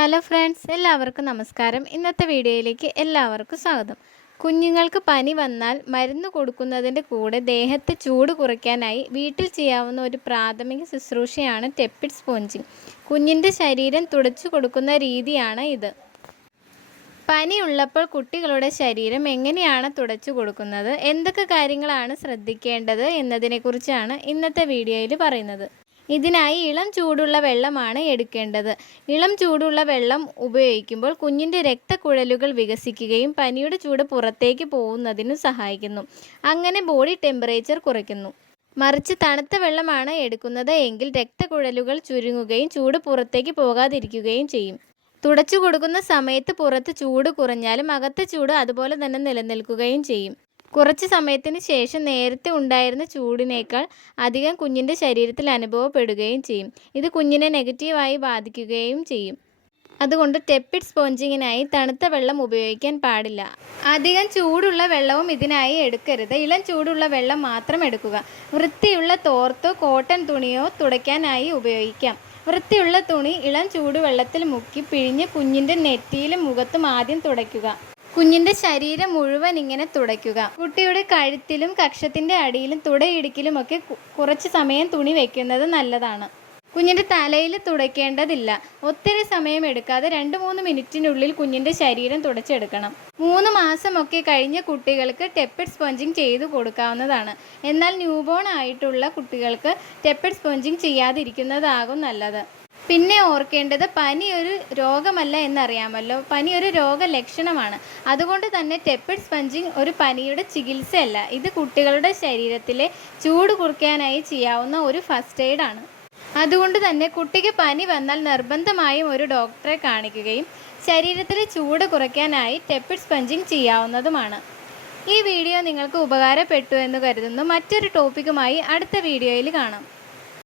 Hello friends, എല്ലാവർക്കും നമസ്കാരം. ഇന്നത്തെ വീഡിയോയിലേക്ക് എല്ലാവർക്കും സ്വാഗതം. കുഞ്ഞുങ്ങൾക്ക് പനി വന്നാൽ മരുന്ന് കൊടുക്കുന്നതിൻ്റെ കൂടെ ദേഹത്തെ ചൂട് കുറയ്ക്കാനായി വീട്ടിൽ ചെയ്യാവുന്ന ഒരു പ്രാഥമിക ശുശ്രൂഷയാണ് ടെപ്പിഡ് സ്പോഞ്ചിങ്. കുഞ്ഞിൻ്റെ ശരീരം തുടച്ചു കൊടുക്കുന്ന രീതിയാണ് ഇത്. പനി ഉള്ളപ്പോൾ കുട്ടികളുടെ ശരീരം എങ്ങനെയാണ് തുടച്ചു കൊടുക്കുന്നത്, എന്തൊക്കെ കാര്യങ്ങളാണ് ശ്രദ്ധിക്കേണ്ടത് എന്നതിനെക്കുറിച്ചാണ് ഇന്നത്തെ വീഡിയോയിൽ പറയുന്നത്. ഇതിനായി ഇളം ചൂടുള്ള വെള്ളമാണ് എടുക്കേണ്ടത്. ഇളം ചൂടുള്ള വെള്ളം ഉപയോഗിക്കുമ്പോൾ കുഞ്ഞിൻ്റെ രക്തക്കുഴലുകൾ വികസിക്കുകയും പനിയുടെ ചൂട് പുറത്തേക്ക് പോകുന്നതിനും സഹായിക്കുന്നു. അങ്ങനെ ബോഡി ടെമ്പറേച്ചർ കുറയ്ക്കുന്നു. മറിച്ച് തണുത്ത വെള്ളമാണ് എടുക്കുന്നത് എങ്കിൽ രക്തക്കുഴലുകൾ ചുരുങ്ങുകയും ചൂട് പുറത്തേക്ക് പോകാതിരിക്കുകയും ചെയ്യും. തുടച്ചു കൊടുക്കുന്ന സമയത്ത് പുറത്ത് ചൂട് കുറഞ്ഞാലും അകത്തെ ചൂട് അതുപോലെ തന്നെ നിലനിൽക്കുകയും ചെയ്യും. കുറച്ച് സമയത്തിന് ശേഷം നേരത്തെ ഉണ്ടായിരുന്ന ചൂടിനേക്കാൾ അധികം കുഞ്ഞിൻ്റെ ശരീരത്തിൽ അനുഭവപ്പെടുകയും ചെയ്യും. ഇത് കുഞ്ഞിനെ നെഗറ്റീവായി ബാധിക്കുകയും ചെയ്യും. അതുകൊണ്ട് ടെപ്പിഡ് സ്പോഞ്ചിങ്ങിനായി തണുത്ത വെള്ളം ഉപയോഗിക്കാൻ പാടില്ല. അധികം ചൂടുള്ള വെള്ളവും ഇതിനായി എടുക്കരുത്. ഇളം ചൂടുള്ള വെള്ളം മാത്രം എടുക്കുക. വൃത്തിയുള്ള തോർത്തോ കോട്ടൺ തുണിയോ തുടയ്ക്കാനായി ഉപയോഗിക്കാം. വൃത്തിയുള്ള തുണി ഇളം ചൂടുവെള്ളത്തിൽ മുക്കി പിഴിഞ്ഞ് കുഞ്ഞിൻ്റെ നെറ്റിയിലും മുഖത്തും ആദ്യം തുടയ്ക്കുക. കുഞ്ഞിൻ്റെ ശരീരം മുഴുവൻ ഇങ്ങനെ തുടയ്ക്കുക. കുട്ടിയുടെ കഴുത്തിലും കക്ഷത്തിൻ്റെ അടിയിലും തുടയിടുക്കിലുമൊക്കെ കുറച്ച് സമയം തുണി വയ്ക്കുന്നത് നല്ലതാണ്. കുഞ്ഞിൻ്റെ തലയിൽ തുടയ്ക്കേണ്ടതില്ല. ഒത്തിരി സമയം എടുക്കാതെ 2-3 മിനിറ്റിനുള്ളിൽ കുഞ്ഞിൻ്റെ ശരീരം തുടച്ചെടുക്കണം. 3 മാസമൊക്കെ കഴിഞ്ഞ കുട്ടികൾക്ക് ടെപ്പിഡ് സ്പോഞ്ചിങ് ചെയ്തു കൊടുക്കാവുന്നതാണ്. എന്നാൽ ന്യൂബോൺ ആയിട്ടുള്ള കുട്ടികൾക്ക് ടെപ്പിഡ് സ്പോഞ്ചിങ് ചെയ്യാതിരിക്കുന്നതാകും നല്ലത്. പിന്നെ ഓർക്കേണ്ടത്, പനി ഒരു രോഗമല്ല എന്നറിയാമല്ലോ. പനി ഒരു രോഗലക്ഷണമാണ്. അതുകൊണ്ട് തന്നെ ടെപ്പിഡ് സ്പോഞ്ചിങ് ഒരു പനിയുടെ ചികിത്സയല്ല. ഇത് കുട്ടികളുടെ ശരീരത്തിലെ ചൂട് കുറയ്ക്കാനായി ചെയ്യാവുന്ന ഒരു ഫസ്റ്റ് എയ്ഡ് ആണ്. അതുകൊണ്ട് തന്നെ കുട്ടിക്ക് പനി വന്നാൽ നിർബന്ധമായും ഒരു ഡോക്ടറെ കാണിക്കുകയും ശരീരത്തിലെ ചൂട് കുറയ്ക്കാനായി ടെപ്പിഡ് സ്പോഞ്ചിങ് ചെയ്യാവുന്നതുമാണ്. ഈ വീഡിയോ നിങ്ങൾക്ക് ഉപകാരപ്പെട്ടു എന്ന് കരുതുന്നു. മറ്റൊരു ടോപ്പിക്കുമായി അടുത്ത വീഡിയോയിൽ കാണാം.